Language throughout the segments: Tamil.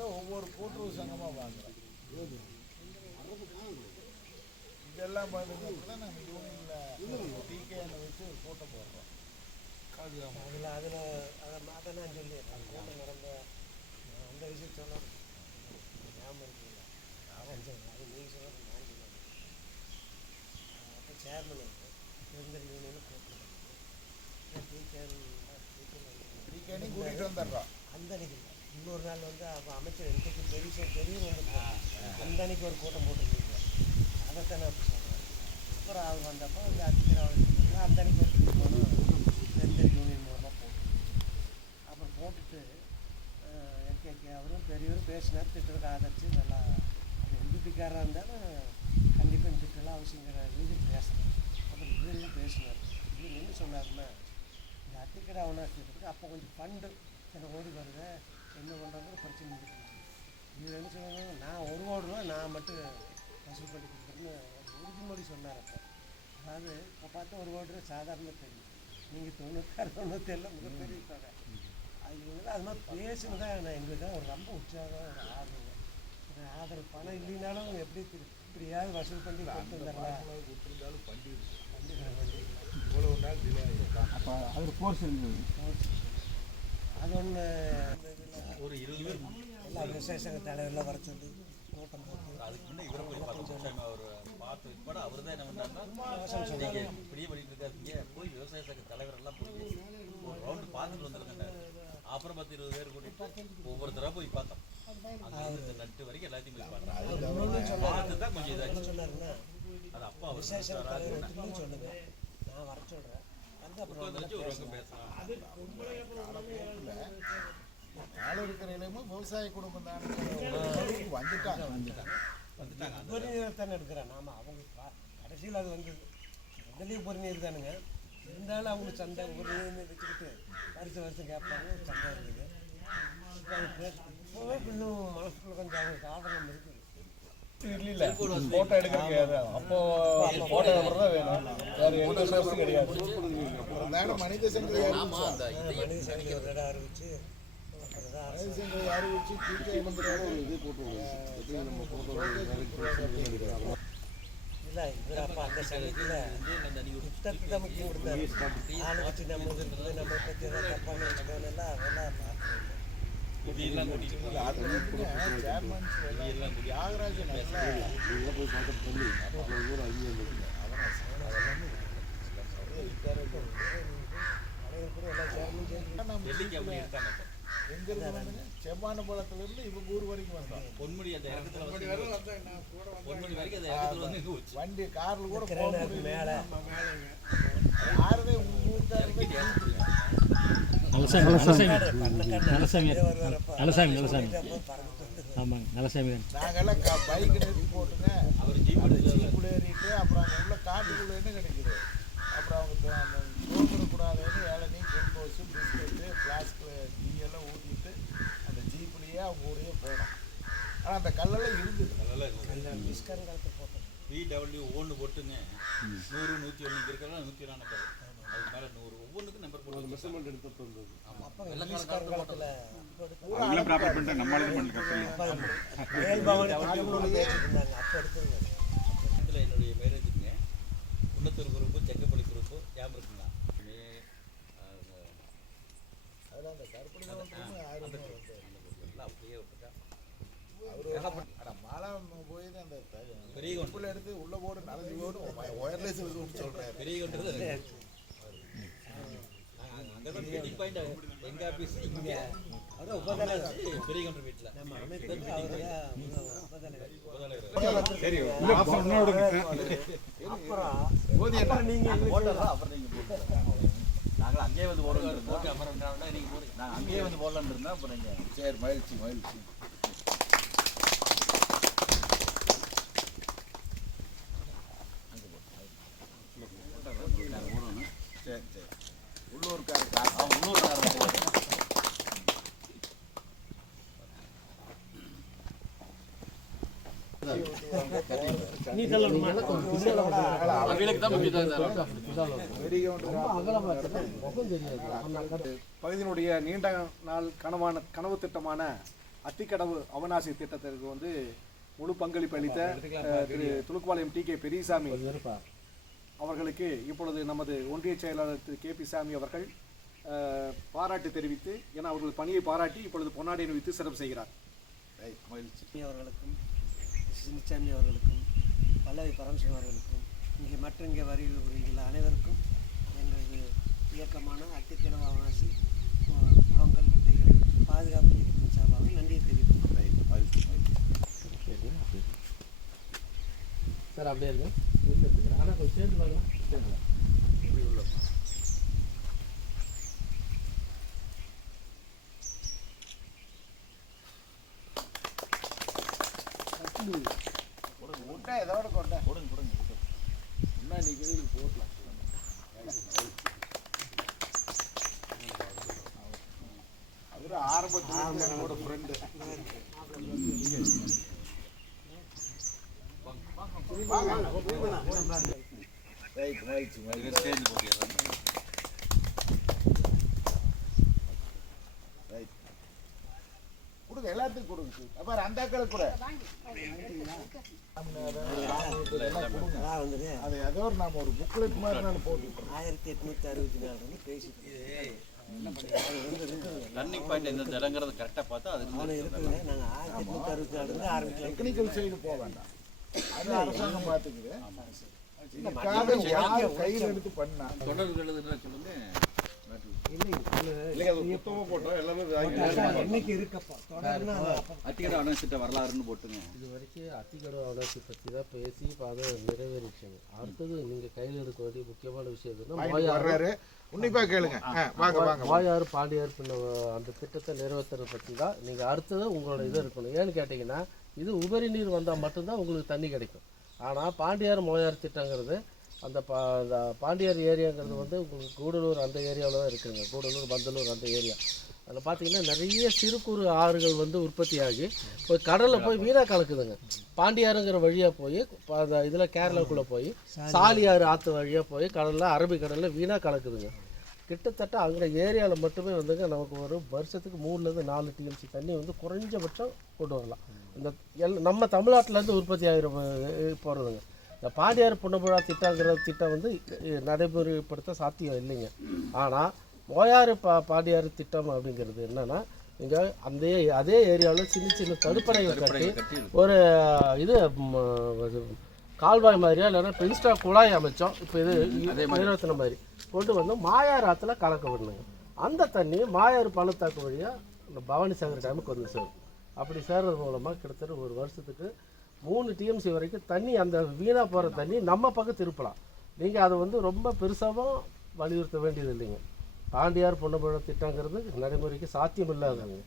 வந்து ஒவ்வொரு கூட்டுறவு சங்கமாக வாங்குறோம். இதெல்லாம் பார்த்தீங்கன்னா நம்ம யூனியனில் டிகேன்னு வச்சு ஒரு கூட்டம் போடுறோம். அதை மாற்ற நான் சொல்லிடுறேன். கூட்டம் நடந்த அந்த விஷயம் சொன்னால் ஞாபகம் இருக்குங்களா? அது நீங்கள் சொல்கிறது நான் சொல்லுவேன். அப்போ சேர்மன் பெருந்தல் யூனியன் கூட்டம் டிகேனையும் கூட்டிகிட்டு வந்துடுறோம். அந்த அன்னைக்கு இன்னொரு நாள் வந்து அப்போ அமைச்சர் எனக்கு பெரிய வந்துருக்கோம். அந்த அன்னைக்கு ஒரு கூட்டம் போட்டுருக்கீங்க. அதைத்தான் நான் இப்போ சொல்கிறேன். அப்புறம் அவர் வந்தப்போ அந்த அந்த அன்னைக்கு ஒரு போனோம். பெருந்தல் யூனியன் மூலமாக போட்டு அப்புறம் போட்டுட்டு அவரும் பெரியவரும் பேசினார். திட்டத்துக்கு ஆதரிச்சு நல்லா அது எம்பிபிக்காராக இருந்தாலும் கண்டிப்பாக இந்த திட்டம்லாம் அவசியங்கிற இது பேசுகிறேன். அப்புறம் இவரையும் பேசினார். இவர் என்ன சொன்னார்னா, இந்த அத்திக்கடை அவனாசி திட்டத்துக்கு அப்போ கொஞ்சம் ஃபண்டு சில ஓடி வருது, என்ன பண்ணுறது பிரச்சனை இருந்துச்சு. இவர் என்ன சொன்னாங்க, நான் 1 கோடி ரூபா நான் மட்டும் வசூல் பண்ணி கொடுக்குறேன்னு உறுதிமொழி சொன்னார். அப்போ அதாவது இப்போ பார்த்தா 1 கோடி ரூபா சாதாரண தெரியும். நீங்கள் 96-97 மிகப்பெரிய தொகை. இவங்க அது மாதிரி பேசுனதான் நான் எங்களுக்கு தான் ஒரு ரொம்ப உற்சாகம், ஒரு ஆதரவு. ஆதரவு பணம் இல்லைனாலும் எப்படி இப்படியாவது வசூல் பண்ணி கொடுத்துருந்தாலும் இவ்வளோ நாள் டிலே ஆகிருக்கான். அப்போ அது கோர்ஸ் இருந்தது. அது ஒன்று ஒரு 20 பேர் எல்லா விசேஷ தலைவரெலாம் வர சொல்லி கூட்டம் போட்டு அதுக்கு முன்னே இவரை போய் பார்த்தோம். அவர் பார்த்து கூட அவர் தான் என்ன பண்ணாருன்னா, நீங்கள் இப்படியே பண்ணிட்டு இருக்காருங்க, போய் விவசாய சங்க தலைவரெல்லாம் போய் ஒரு ரவுண்டு பார்த்துட்டு வந்துருங்க. அப்புறம் 10-20 பேர் கூட்டிட்டு ஒவ்வொருத்தராக போய் பார்த்தோம். அங்கே நட்டு வரைக்கும் எல்லாத்தையும் போய் பார்த்தோம். பார்த்து தான் கொஞ்சம் இதாச்சு சொன்னாருன்னா, அது அப்பா விசேஷ தலைவர் சொல்லுங்க, நான் வர சொல்கிறேன். வந்து அப்புறம் வச்சு ஒரு பக்கம் பேசலாம். நாள் இருக்கிற இலையுமே விவசாய குடும்பம் தான் வந்துட்டாங்க. பொறிநீர் தானே எடுக்கிறேன் நாம. அவங்க கடைசியில் அது வந்து முதலையும் பொறிநீர் தானுங்க. இருந்தாலும் அவங்களுக்கு சண்டை ஒரு வச்சுக்கிட்டு வருஷம் கேட்பாங்க. சண்டை இருக்குது. இப்போவே இன்னும் மனசுக்குள்ள கொஞ்சம் அவங்களுக்கு ஆதங்கம் இருக்குது. இல்லை ஃபோட்டோ எடுக்க அப்போ ஃபோட்டோ நம்பர் தான் வேணும், வேறு எந்த சோர்ஸும் கிடையாது. மனித சங்கிலி ஒரு இடம் அறிவிச்சு அறிவிச்சு இது போட்டுருவோம். இல்லை இவர் அப்போ அந்த சமயத்தில் புத்தகத்தை தான் முக்கியம் கொடுத்தாரு. ஆளை வச்சு நம்மளுக்கு இருக்குது, நம்மளை பற்றி எதாவது தப்பான வச்சுக்கோன்னெல்லாம் அதெல்லாம் தியாகராஜன் போய் பார்த்து பண்ணி எங்க இருந்து செம்மானபாளையத்திலிருந்து இவங்க ஊர் வரைக்கும் வந்தோம். பொன்முடி அந்த இடத்துல பொன்முடி வரைக்கும் அந்த இடத்துல வந்து வண்டி காரில் கூட மேலே யாருமே உங்க ஊருக்காரங்க நாங்கெல்லாம் பைக் நிறுத்தி போட்டுங்க, ஜீப்புல ஏறிட்டு அப்புறம் அங்கே உள்ள காட்டுக்குள்ள என்ன கிடைக்குது, அப்புறம் அவங்க தோந்துடக்கூடாதுன்னு இளநீ குளுக்கோஸு பிஸ்கெட்டு ஃப்ளாஸ்கில் டீ எல்லாம் ஊற்றிட்டு அந்த ஜீப்லேயே அவங்க ஊரையே போனோம். ஆனால் அந்த கல்லெல்லாம் இருந்தது. மிஸ்கரங்காலத்தில் போட்டோம். VW ஒவ்வொன்று போட்டுங்க 100, 101 இங்கே இருக்கிறதா 101 பேர். அதுக்கு மேலே 100 ஒவ்வொன்றுக்கும் நம்பர் போட்டு மெஷர்மெண்ட் எடுத்துட்டு வந்தது. அப்போ மிஸ்கரங்காலத்தில் இதில் என்னுடைய மேரேஜுங்க குன்னத்தூர் குரூப்பு, செங்கப்பள்ளி குரூப்பு ஞாபகம் இருக்குங்களா? அதெல்லாம் அந்த கருப்பணி எல்லாம் அப்படியே விட்டுட்டா. மழை போய் அந்த பெரிய கவுண்டில் எடுத்து உள்ள போடு நலஞ்சு போடு ஒயர்லெஸ் சொல்கிறேன். பெரிய கவுண்டர் அங்கே தான் மீட்டிங் பாயிண்ட். எங்கள் ஆஃபீஸ் இங்கே பெரிய கவுண்டர் வீட்டில் நாங்கள் அங்கேயே வந்து போடலாம் போட்டு அப்புறம் நீங்கள் போடுங்க. நாங்கள் அங்கேயே வந்து போடலான்னு இருந்தோம். அப்புறம் நீங்கள் சரி மகிழ்ச்சி மகிழ்ச்சி. சரி சரி உள்ளூர்காரர் உள்ளூர்காரர் பகுதியினுடைய நீண்ட நாள் கனவு திட்டமான அத்திக்கடவு அவனாசி திட்டத்திற்கு வந்து முழு பங்களிப்பு அளித்த திரு துலுக்குபாளையம் டி.கே. பெரியசாமி அவர்களுக்கு இப்பொழுது நமது ஒன்றிய செயலாளர் திரு கே.பி. சாமி அவர்கள் பாராட்டு தெரிவித்து ஏன்னா அவர்கள் பணியை பாராட்டி இப்பொழுது பொன்னாடை அணிவித்து சிறப்பு செய்கிறார். அவர்களுக்கும் சின்னசாமி அவர்களுக்கும் பல்லவி பரமசிவம் அவர்களுக்கும் இங்கே வருகை புரிந்துள்ள அனைவருக்கும் எங்களது இயக்கமான அத்திக்கடவு அவனாசி குளங்கள் குட்டைகள் பாதுகாப்பு இயக்கத்தின் சார்பாக நன்றியை தெரிவித்துள்ளோம். சார் அப்படியே இருக்கு ஆனால் கொஞ்சம் சேர்ந்து வாங்கலாம் இப்படி உள்ள முட்டை எதோட கொண்டா கொடுங்க முன்னாடி போட்டலாம். அவர் ஆரம்பத்தில் என்னோட ஃப்ரெண்டு. கொடுங்க எல்லாத்துக்கும் கொடுங்க. அப்புறம் அந்த அக்களுக்கு கூட அது ஏதோ நாம ஒரு புக்லெட் மாதிரி போட்டு 1864 பேசிட்டு ரன்னிங் பாயிண்ட் எந்த இடங்கிறது கரெக்டாக பார்த்தா அது இருக்குதுங்க. நாங்கள் 1864 ஆரம்பிக்கலாம். டெக்னிக்கல் சைடு போக வேண்டாம், அது அரசாங்கம் பார்த்துக்குது. கையில் எடுத்து பண்ணா தொடர்கள் எழுதுன்னு சொல்லுங்க. அத்திக்கடவு அவனாசி திட்ட வரலாறுன்னு போட்டுங்க. இது வரைக்கும் அத்திக்கடவு அவனாசி பற்றி தான் பேசி இப்போ அதை நிறைவேறிச்சுங்க. அடுத்தது நீங்கள் கையில் எடுக்க வேண்டிய முக்கியமான விஷயம் வர்றாரு உன்னிப்பா கேளுங்க. மோயாறு பாண்டியார் பின்ன அந்த திட்டத்தை நிறைவேற்றுறத பற்றி தான் நீங்கள் அடுத்தது உங்களோட இது இருக்கணும். ஏன்னு கேட்டிங்கன்னா இது உபரி நீர் வந்தால் மட்டும்தான் உங்களுக்கு தண்ணி கிடைக்கும். ஆனால் பாண்டியார் மோயார் திட்டங்கிறது அந்த பாண்டியார் ஏரியாங்கிறது வந்து உங்களுக்கு கூடலூர் அந்த ஏரியாவில் தான் இருக்குதுங்க. கூடலூர் பந்தலூர் அந்த ஏரியா அதில் பார்த்தீங்கன்னா நிறைய சிறு குறு ஆறுகள் வந்து உற்பத்தி ஆகி போய் கடலில் போய் வீணாக கலக்குதுங்க. பாண்டியாருங்கிற வழியாக போய் அந்த இதில் கேரளாக்குள்ளே போய் சாலியாறு ஆற்று வழியாக போய் கடலில் அரபிக்கடலில் வீணாக கலக்குதுங்க. கிட்டத்தட்ட அங்கே ஏரியாவில் மட்டுமே வந்துங்க நமக்கு ஒரு வருஷத்துக்கு 3லேருந்து 4 டிஎம்சி தண்ணி வந்து குறைஞ்சபட்சம் கொண்டு வரலாம். இந்த நம்ம தமிழ்நாட்டிலேருந்து உற்பத்தி ஆகிற போகிறதுங்க. இந்த பாண்டியார் புன்னப்புழா திட்டம் வந்து நடைமுறைப்படுத்த சாத்தியம் இல்லைங்க. ஆனால் மோயாறு பாண்டியார் திட்டம் அப்படிங்கிறது என்னென்னா இங்கே அதே ஏரியாவில் சின்ன சின்ன தடுப்பணைகள் கட்டி ஒரு இது கால்வாய் மாதிரியா இல்லைன்னா பென்ஸ்டா குழாய் அமைச்சோம். இப்போ இது நிறுவத்தின மாதிரி கொண்டு வந்து மாயாறு ஆற்றுல கலக்க விடணுங்க. அந்த தண்ணி மாயாறு பள்ளத்தாக்கு வழியாக இந்த பவானி சாகர் டேமுக்கு வந்து சேரும். அப்படி சேர்றது மூலமாக கிட்டத்தட்ட ஒரு வருஷத்துக்கு 3 டிஎம்சி வரைக்கும் தண்ணி அந்த வீணாக போகிற தண்ணி நம்ம பக்கம் திருப்பலாம். நீங்கள் அதை வந்து ரொம்ப பெருசாகவும் வலியுறுத்த வேண்டியது இல்லைங்க. பாண்டியார் பொன்னப்புழா திட்டங்கிறது நடைமுறைக்கு சாத்தியம் இல்லாதவங்க.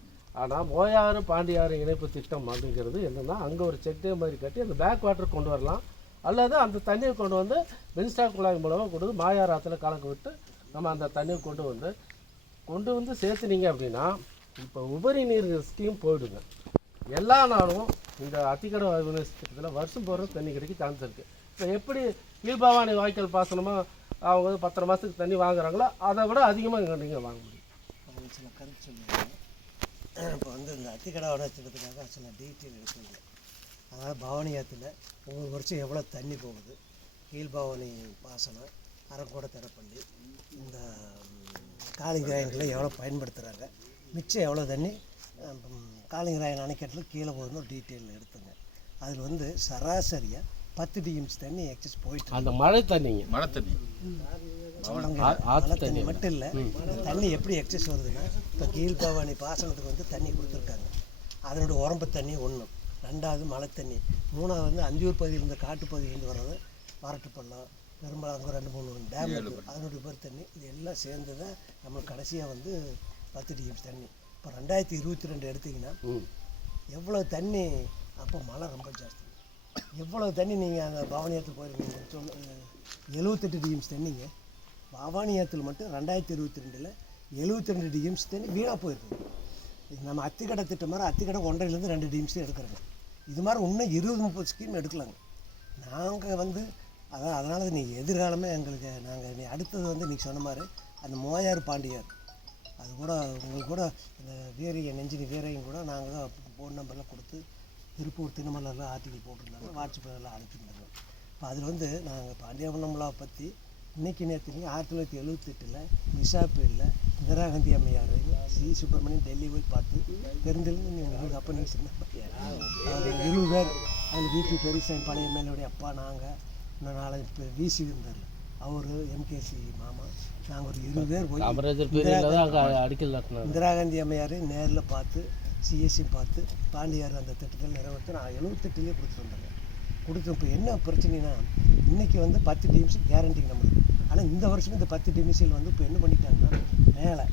ஆனால் மோயாறு பாண்டியாறு இணைப்பு திட்டம் அப்படிங்கிறது என்னென்னா அங்கே ஒரு செக் டேம் மாதிரி கட்டி அந்த பேக் வாட்டர் கொண்டு வரலாம். அல்லது அந்த தண்ணியை கொண்டு வந்து மின்ஸ்டா குழாய் மூலமாக கொண்டு வந்து மாயாறு ஆற்றுல கலக்க விட்டு நம்ம அந்த தண்ணியை கொண்டு வந்து சேர்த்துனீங்க அப்படின்னா இப்போ உபரி நீர் ஸ்கீம் போயிடுங்க. எல்லா நாளும் இந்த அத்திக்கடவு திட்டத்தில் வருஷம் போகிற தண்ணி கிடைக்க சான்ஸ் இருக்குது. இப்போ எப்படி கீழ்பவானி வாய்க்கால் பாசனமாக அவங்க வந்து 10 மாதத்துக்கு தண்ணி வாங்குறாங்களோ அதை விட அதிகமாக இங்கே நீங்கள் வாங்க முடியும். அவங்க சில கருத்து சொல்லுவாங்க. இப்போ வந்து இந்த அத்திக்கடவு திட்டத்துக்காக சில டீட்டெயில் எடுக்குங்க. அதனால் பவானி ஆற்றுல ஒவ்வொரு வருஷம் எவ்வளோ தண்ணி போகுது, கீழ்பவானி பாசனம், அரக்கோடை தரப்பள்ளி, இந்த காளிங்கராயனில் எவ்வளோ பயன்படுத்துகிறாங்க, மிச்சம் எவ்வளோ தண்ணி காளிங்கராயன் அணைக்கட்டில் கீழே போகுதுன்னு ஒரு டீட்டெயில் எடுத்துங்க. அதில் வந்து சராசரியாக 10 டிஎம்சி தண்ணி எக்ஸஸ் போயிட்டு அந்த மழை தண்ணி மழை தண்ணி மட்டும் இல்லை. இந்த தண்ணி எப்படி எக்ஸஸ் வருதுன்னா இப்போ கீழ்பவானி பாசனத்துக்கு வந்து தண்ணி கொடுத்துருக்காங்க. அதனோட உரம்பு தண்ணி 1, 2வது மழை தண்ணி, 3வது வந்து அந்தியூர் பகுதியிலேருந்து காட்டு பகுதியிலேருந்து வர்றது வரட்டுப்பள்ளம் பெரும்பாலும் அங்கே 2-3 டேம் இருக்குது. அதனுடைய பேர் தண்ணி இது எல்லாம் சேர்ந்து தான் நம்மளுக்கு கடைசியாக வந்து 10 டிஎம்சி தண்ணி. இப்போ 2022 எடுத்திங்கன்னா எவ்வளோ தண்ணி, அப்போ மழை ரொம்ப ஜாஸ்தி, எவ்வளோ தண்ணி நீங்கள் அந்த பவானி ஆற்றுக்கு போயிருக்கீங்க 78 டிஎம்சி தண்ணிங்க. பவானி ஆற்றுல மட்டும் 2022 72 டிஎம்சி தண்ணி வீணாக போயிருக்குது. இது நம்ம அத்திக்கடை திட்டம் மாதிரி அத்திக்கடை 1.5லேருந்து 2 டிஎம்சி எடுக்கிறோங்க. இது மாதிரி இன்னும் 20-30 ஸ்கீம் எடுக்கலாங்க. நாங்கள் வந்து அதனால் நீங்கள் எதிர்காலமே எங்களுக்கு நாங்கள் அடுத்தது வந்து நீங்கள் சொன்ன மாதிரி அந்த மோயாறு பாண்டியார் அது கூட உங்களுக்கு கூட இந்த வீரையை நெஞ்சினி வீரையும் கூட நாங்கள் தான் ஃபோன் நம்பர்லாம் கொடுத்து திருப்பூர் தினமலர்லாம் ஆர்டிக்கல் போட்டிருந்தாங்க, வாட்ஸ்அப்பில் எல்லாம் அனுப்பியிருந்தாங்க. இப்போ அதில் வந்து நாங்கள் பாண்டியவனம்லாவை பற்றி இன்றைக்கி நேற்றுக்கு 1978 நிஷாப்பேடில் இந்திரா காந்தி அம்மையார் சி சுப்பிரமணியன் டெல்லி போய் பார்த்து தெரிஞ்சதுன்னு உங்களுக்கு அப்போ நீங்கள் சின்ன பையன் அவர் 20 பேர் அதில் விபி பெரியசாமி பழைய மேலுடைய அப்பா, நாங்கள் இன்னும் 4 பேர் விசி இருந்தார், அவர் எம்கேசி மாமா, நாங்கள் ஒரு 20 பேர் போய் இந்திரா காந்தி அம்மையார் நேரில் பார்த்து சிஎஸ்சி பார்த்து பாண்டியார் அந்த திட்டத்தில் நிறைவேற்ற நான் 78லேயே கொடுத்துட்டு வந்தாங்க. கொடுத்தோம். இப்போ என்ன பிரச்சனைனா இன்றைக்கி வந்து 10 டிஎம்சி கேரண்டிங் நம்மளுக்கு. ஆனால் இந்த வருஷம் இந்த 10 டிஎம்சியில் வந்து இப்போ என்ன பண்ணிட்டாங்கன்னா மேலே,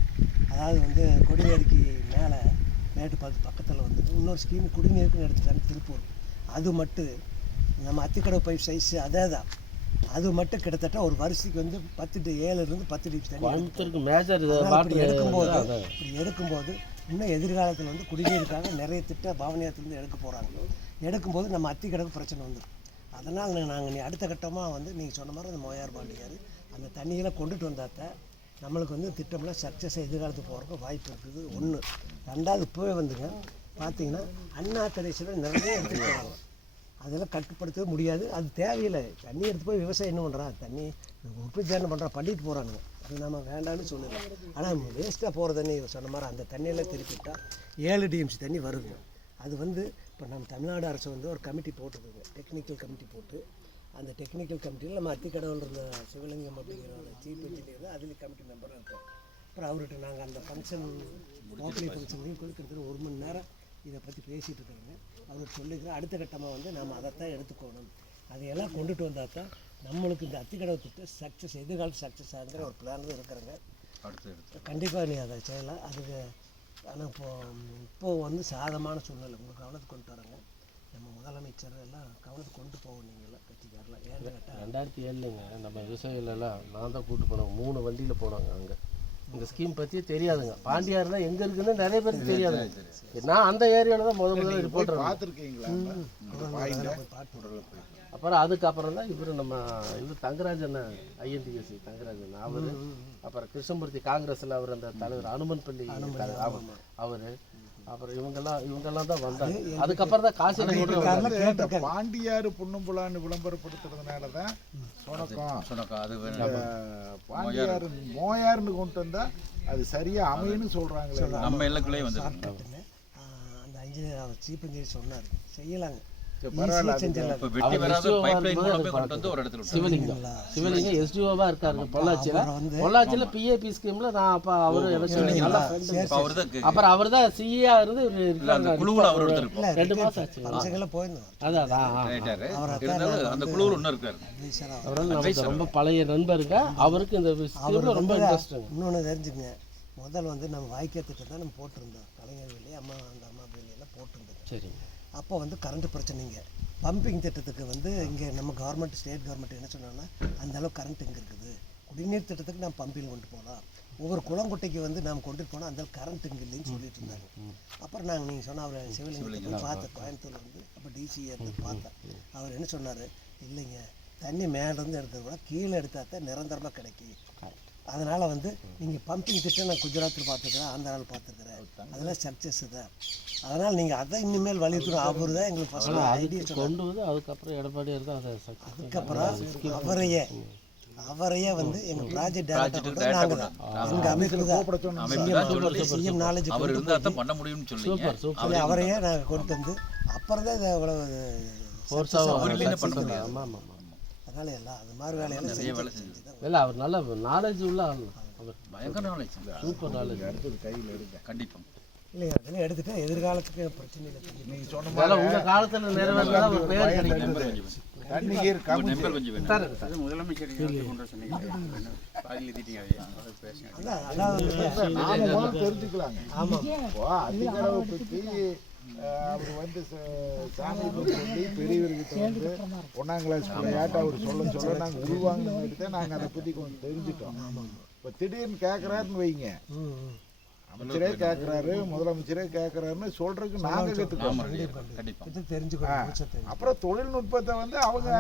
அதாவது வந்து கொடிவேரிக்கு மேலே மேட்டுப்பாளையத்து பக்கத்தில் வந்து இன்னொரு ஸ்கீம் குடிநீருக்குன்னு எடுத்துட்டாங்க திருப்பூர். அது மட்டும் நம்ம அத்திக்கடவு பைப் சைஸு அதே தான், அது மட்டும் கிட்டத்தட்ட ஒரு வருஷத்துக்கு வந்து 7 10 டிஎம்சி தண்ணி எடுக்கும்போது இன்னும் எதிர்காலத்தில் வந்து குடிநீருக்காக நிறைய திட்ட பாவனியாத்திலேருந்து எடுக்க போகிறாங்க. எடுக்கும்போது நம்ம அத்திக்கடவுக்கு பிரச்சனை வந்துடும். அதனால் நாங்கள் அடுத்த கட்டமாக வந்து நீங்கள் சொன்ன மாதிரி அந்த மோயார் பாண்டியார் அந்த தண்ணியெல்லாம் கொண்டுட்டு வந்தாத்த நம்மளுக்கு வந்து திட்டம்லாம் சக்ஸஸ் எதிர்காலத்துக்கு போகிறதுக்கு வாய்ப்பு இருக்குது. 1. 2வது இப்போவே வந்துங்க பார்த்தீங்கன்னா அண்ணா கடைசியில் நிறைய எடுத்துகிட்டு போகிறாங்க. அதெல்லாம் கட்டுப்படுத்தவே முடியாது, அது தேவையில்லை. தண்ணி எடுத்து போய் விவசாயம் என்ன பண்ணுறான், தண்ணி உற்பத்தி என்ன பண்ணுறான், பண்ணிட்டு போகிறானுங்க. அது நம்ம வேண்டாம்னு சொல்லலாம். ஆனால் வேஸ்ட்டாக போகிற தண்ணி சொன்ன மாதிரி அந்த தண்ணியெல்லாம் திருப்பிட்டால் 7 டிஎம்சி தண்ணி வருங்க. அது வந்து இப்போ நம்ம தமிழ்நாடு அரசு வந்து ஒரு கமிட்டி போட்டுருக்குங்க, டெக்னிக்கல் கமிட்டி போட்டு அந்த டெக்னிக்கல் கமிட்டியில் நம்ம அத்திக்கடவுள் இருந்த சிவலிங்கம் அப்படிங்கிற சீஃப் இன்ஜினியர் தான் அதில் கமிட்டி மெம்பராக இருக்கோம். அப்புறம் அவர்கிட்ட நாங்கள் அந்த ஃபங்க்ஷன் ஓப்பனிங் ஃபங்க்ஷன்லையும் கிட்டத்தட்ட 1 மணி நேரம் இதை பற்றி பேசிகிட்டு இருக்கிறோங்க. அவர் சொல்லிக்கிறோம் அடுத்த கட்டமாக வந்து நம்ம அதைத்தான் எடுத்துக்கணும், அதையெல்லாம் கொண்டுட்டு வந்தால் தான் நம்மளுக்கு இந்த அத்திக்கடவு திட்டம் சக்ஸஸ் எதிர்காலத்து சக்ஸஸ் ஆகுங்கிற ஒரு பிளான் தான் இருக்கிறேங்க. கண்டிப்பாக நீ அதை செய்யலாம். அதுக்கு ஆனால் இப்போது வந்து சாதமான சூழ்நிலை உங்கள் கவனத்துக்கு கொண்டு வராங்க. நம்ம முதலமைச்சர் எல்லாம் கவனத்துக்கு கொண்டு போவோம், நீங்களாம் கட்சிக்காரலாம். ஏன்னு கேட்டால் 2007ங்க நம்ம விவசாயிகளெல்லாம் நான் தான் கூப்பிட்டு போனோம். 3 வண்டியில் போனாங்க. அங்கே இந்த ஸ்கீம் பற்றியே தெரியாதுங்க. பாண்டியார் தான் எங்கே இருக்குன்னு நிறைய பேருக்கு தெரியாதுங்க. நான் அந்த ஏரியாவில் தான் முதல்ல ரிப்போர்ட்டர் பார்த்துருக்கீங்களா? அப்புறம் அதுக்கப்புறம் தான் இவர் நம்ம தங்கராஜன் ஐஎன்டிஎஸ்சி தங்கராஜன் அவர், அப்புறம் கிருஷ்ணமூர்த்தி காங்கிரஸில் அவர் அந்த தலைவர் அனுமன்பள்ளி அவர், அப்புறம் இவங்கெல்லாம் தான் வந்தாங்க. அதுக்கப்புறம் தான் காசு பாண்டியார் புன்னம்புலான்னு விளம்பரப்படுத்துறதுனால தான் பாண்டியார் மோயார்னு கொண்டு வந்தா அது சரியா அமையுன்னு சொல்றாங்களே. நம்ம எல்லைக்குள்ளே வந்து அந்த இன்ஜினியர் அவர் சீஃப் இன்ஜினியர் சொன்னார் செய்யலாங்க. சிவலிங்கம் எஸ்டிஓவா இருக்காரு பொள்ளாச்சியில பிஏபி ஸ்கீம்ல. நான் அப்ப அவரு அப்புறம் அவர் தான் சிஏ இருந்து 2 மாசம் ஆச்சு. அதான் ரொம்ப பழைய நண்பருங்க. அவருக்கு இந்த ஸ்கீம்ல ரொம்ப இன்ட்ரெஸ்ட். இன்னொன்று தெரிஞ்சுக்கங்க, முதல் வந்து நம்ம வாய்க்கா திட்டம் தான் நம்ம போட்டிருந்தோம். கலைஞர் வேலையை அந்த அம்மா வேலையெல்லாம் போட்டிருந்தோம். சரிங்க. அப்போ வந்து கரண்ட் பிரச்சனைங்க. பம்பிங் திட்டத்துக்கு வந்து இங்கே நம்ம கவர்மெண்ட் ஸ்டேட் கவர்மெண்ட் என்ன சொன்னாங்கன்னா அந்த அளவு கரண்ட் இங்கே இருக்குது, குடிநீர் திட்டத்துக்கு நம்ம பம்பில் கொண்டு போகலாம், ஒவ்வொரு குளங்குட்டைக்கு வந்து நாம் கொண்டுட்டு போனால் அந்த கரண்ட் இங்கே இல்லைன்னு சொல்லிட்டு இருந்தாங்க. அப்புறம் நாங்கள் நீங்கள் சொன்னால் அவர் சிவலிங்கத்தை பார்த்தேன், கோயம்புத்தூர் வந்து அப்போ டிசி இருந்து பார்த்தேன். அவர் என்ன சொன்னார், இல்லைங்க தண்ணி மேலேருந்து எடுக்கிறத விட கீழே எடுத்தால் தான் நிரந்தரமாக கிடைக்கும். அதனால் வந்து நீங்கள் பம்பிங் திட்டம் நான் குஜராத்தில் பார்த்துக்கிறேன், ஆந்திராவில் பார்த்துக்கிறேன், அதெல்லாம் சக்ஸஸ் தான். அதனால் நீங்கள் அதை இனிமேல் வலியுறுத்தணும். அவர் தான் எங்களுக்கு ஃபஸ்ட்டு ஐடியா கொண்டு வந்து அதுக்கப்புறம் எடப்பாடியார் தான் அதை அதுக்கப்புறம் அவரையே வந்து எங்கள் ப்ராஜெக்ட் டைரக்டர் நாங்கள் தான் எங்கள் அமைப்பு தான் சிஎம் நாலேஜ் பண்ண முடியும்னு சொல்லி அவரையே நாங்கள் கொண்டு வந்து அப்புறம் தான் இதை இவ்வளவு பண்ண முடியும். ஆமாம். அதனால எல்லாம் அது மாதிரி வேலையெல்லாம் செஞ்சு தான் இல்லை அவர் நல்ல நாலேஜ் உள்ள ஆள். அவர் பயங்கர நாலேஜ், சூப்பர் நாலேஜ். அடுத்தது கையில் எடுங்க கண்டிப்பாக இல்லைங்க, அதெல்லாம் எடுத்துட்டு எதிர்காலத்துக்கு பிரச்சனை இல்லை. நீங்கள் சொன்ன வேலை உங்கள் காலத்தில் நிறைவேற்றா ஒரு பேர் கிடைக்கும். தண்ணீர் கம்மி முதலமைச்சர் கொண்டு சொன்னீங்க நாம தெரிஞ்சுக்கலாங்க. அத்திக்கடவை பற்றி அவர் வந்து சாமி சொல்லி பெரியவர்கிட்ட வந்து 1ஆம் கிளாஸ் பிள்ளையாட்ட அவர் சொல்ல நாங்கள் உருவாங்கன்னு தான் நாங்கள் அதை பற்றி கொஞ்சம் தெரிஞ்சுட்டோம். இப்போ திடீர்னு கேட்குறாருன்னு வைங்க, அமைச்சரே கேட்குறாரு, முதலமைச்சரே கேட்குறாருன்னு சொல்றதுக்கு நாங்கள் கற்றுக்கோம். அப்புறம் தொழில்நுட்பத்தை வந்து அவங்க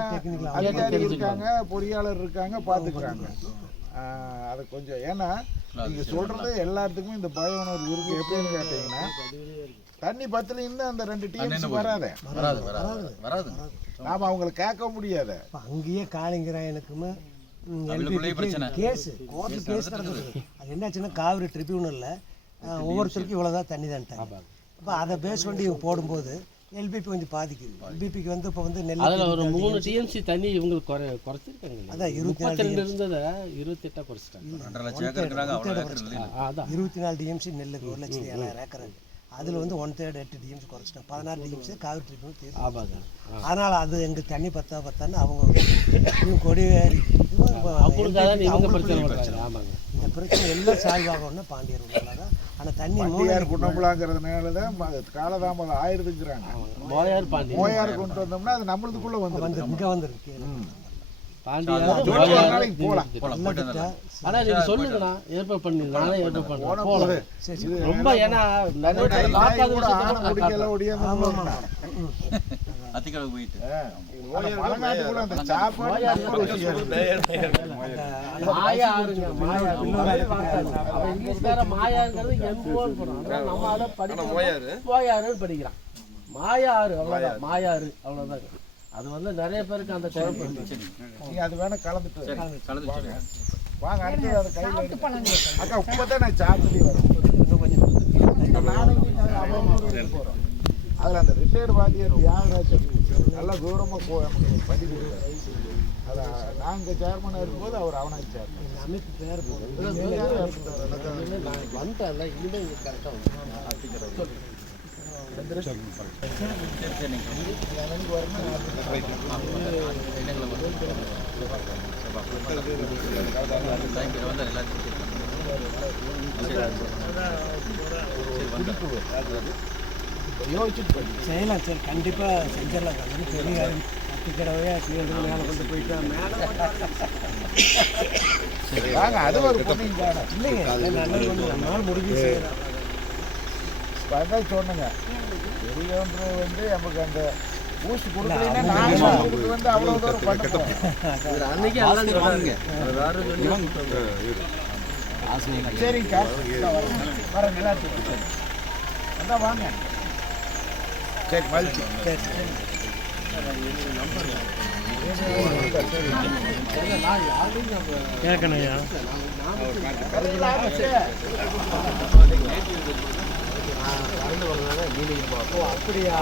அதிகாரி இருக்காங்க, பொறியாளர் இருக்காங்க, பார்த்துக்கிறாங்க. அது கொஞ்சம் ஏன்னா நீங்கள் சொல்கிறது எல்லாத்துக்குமே இந்த பய உணர்வு இருக்குது. எப்படின்னு கேட்டிங்கன்னா தண்ணி பத்தலைன்னு அந்த 2 டிஎம்சி வராது. நாம் அவங்களை கேட்க முடியாது. அங்கேயே காளிங்கராயனுக்குமே கேஸ் கோர்ட்டு கேஸ் நடந்தது. அது என்னாச்சுன்னா காவிரி ட்ரிபியூனலில் ஒவ்வொருத்தருக்கும் இவ்வளோதான் தண்ணி தான்ட்டாங்க. இப்போ அதை பேஸ் பண்ணி இவங்க போடும்போது எல்பிபி கொஞ்சம் பாதிக்குது. எல்பிபிக்கு வந்து இப்போ வந்து நெல் அதில் ஒரு 3 டிஎம்சி தண்ணி இவங்களுக்கு குறைச்சிருக்காங்க. அதான் 22 இருந்ததை 28 குறைச்சிட்டாங்க. 24 டிஎம்சி நெல்லுக்கு 1,07,000 ஏக்கர். அதில் வந்து 1/3 8 டிஎம்சி குறைச்சிட்டாங்க. 16 டிஎம்சி காவிரி ட்ரிபியூனல் தீர்ப்பு. அதனால் அது எங்கள் தண்ணி பத்தான்னு அவங்க கொடிவேரி இந்த பிரச்சனை எல்லாம் சால்வ் ஆகணும்னா பாண்டியர் உள்ளதான். ஆனால் தண்ணி மூயார் குண்டம்புலாங்கிறதுனால தான் காலதாமதம் ஆயிடுதுங்கிறாங்க. மோயார் கொண்டு வந்தோம்னா அது நம்மளுக்குள்ளே வந்து இங்கே வந்துருக்கு. ஆனா நீங்க சொல்லுங்கண்ணா, ஏற்பாடு பண்ணி நானே ஏற்பாடு பண்ணேன் ரொம்ப. ஏன்னா அத்திக்கடவு போயிட்டு மாயாங்கிறது மோயாருன்னு படிக்கிறான். மாயாறு அவ்வளவுதான், மாயாறு அவ்வளவுதான். அது வந்து நிறைய பேருக்கு அந்த குழப்பம் இருந்துச்சு. நீங்க அது வேணா கலந்துட்டு வாங்க. அடுத்து அதை கையில் அக்கா இப்பதான் நான் சாப்பிட்டு வரேன். அதில் அந்த ரிட்டையர்டு வாத்தியார் தியாகராஜன் நல்லா தூரமாக பண்ணி கொடுத்தாரு. அதை நாங்கள் சேர்மனாக இருக்கும்போது அவர் அவனாக சேர்மன். அமைப்பு பேர் வந்துட்டேன்ல, இனிமேல் கரெக்டாக வந்து செய்யலாம். சரி, கண்டிப்பாக செஞ்சிடலாம். பெரிய அத்திக்கடவையா சிலிண்டர் மேலே கொண்டு போயிட்டா மேலே வாங்க. அது ஒரு இல்லைங்க, நல்லது வந்து நம்மளால் முடிஞ்சு செய்யலாம். அதான் சொன்னுங்க. பெரியவன்று வந்து நமக்கு அந்த ஊசி கொடுக்கலன்னா நாங்கள் வந்து அவ்வளோ தூரம் பண்ணுறோம். அன்னைக்கு சரிங்கக்கா, வர நல்லா இருக்கு. அதான் வாங்க. சரி, மகிழ்ச்சி. கேட்கணையா அப்படியா?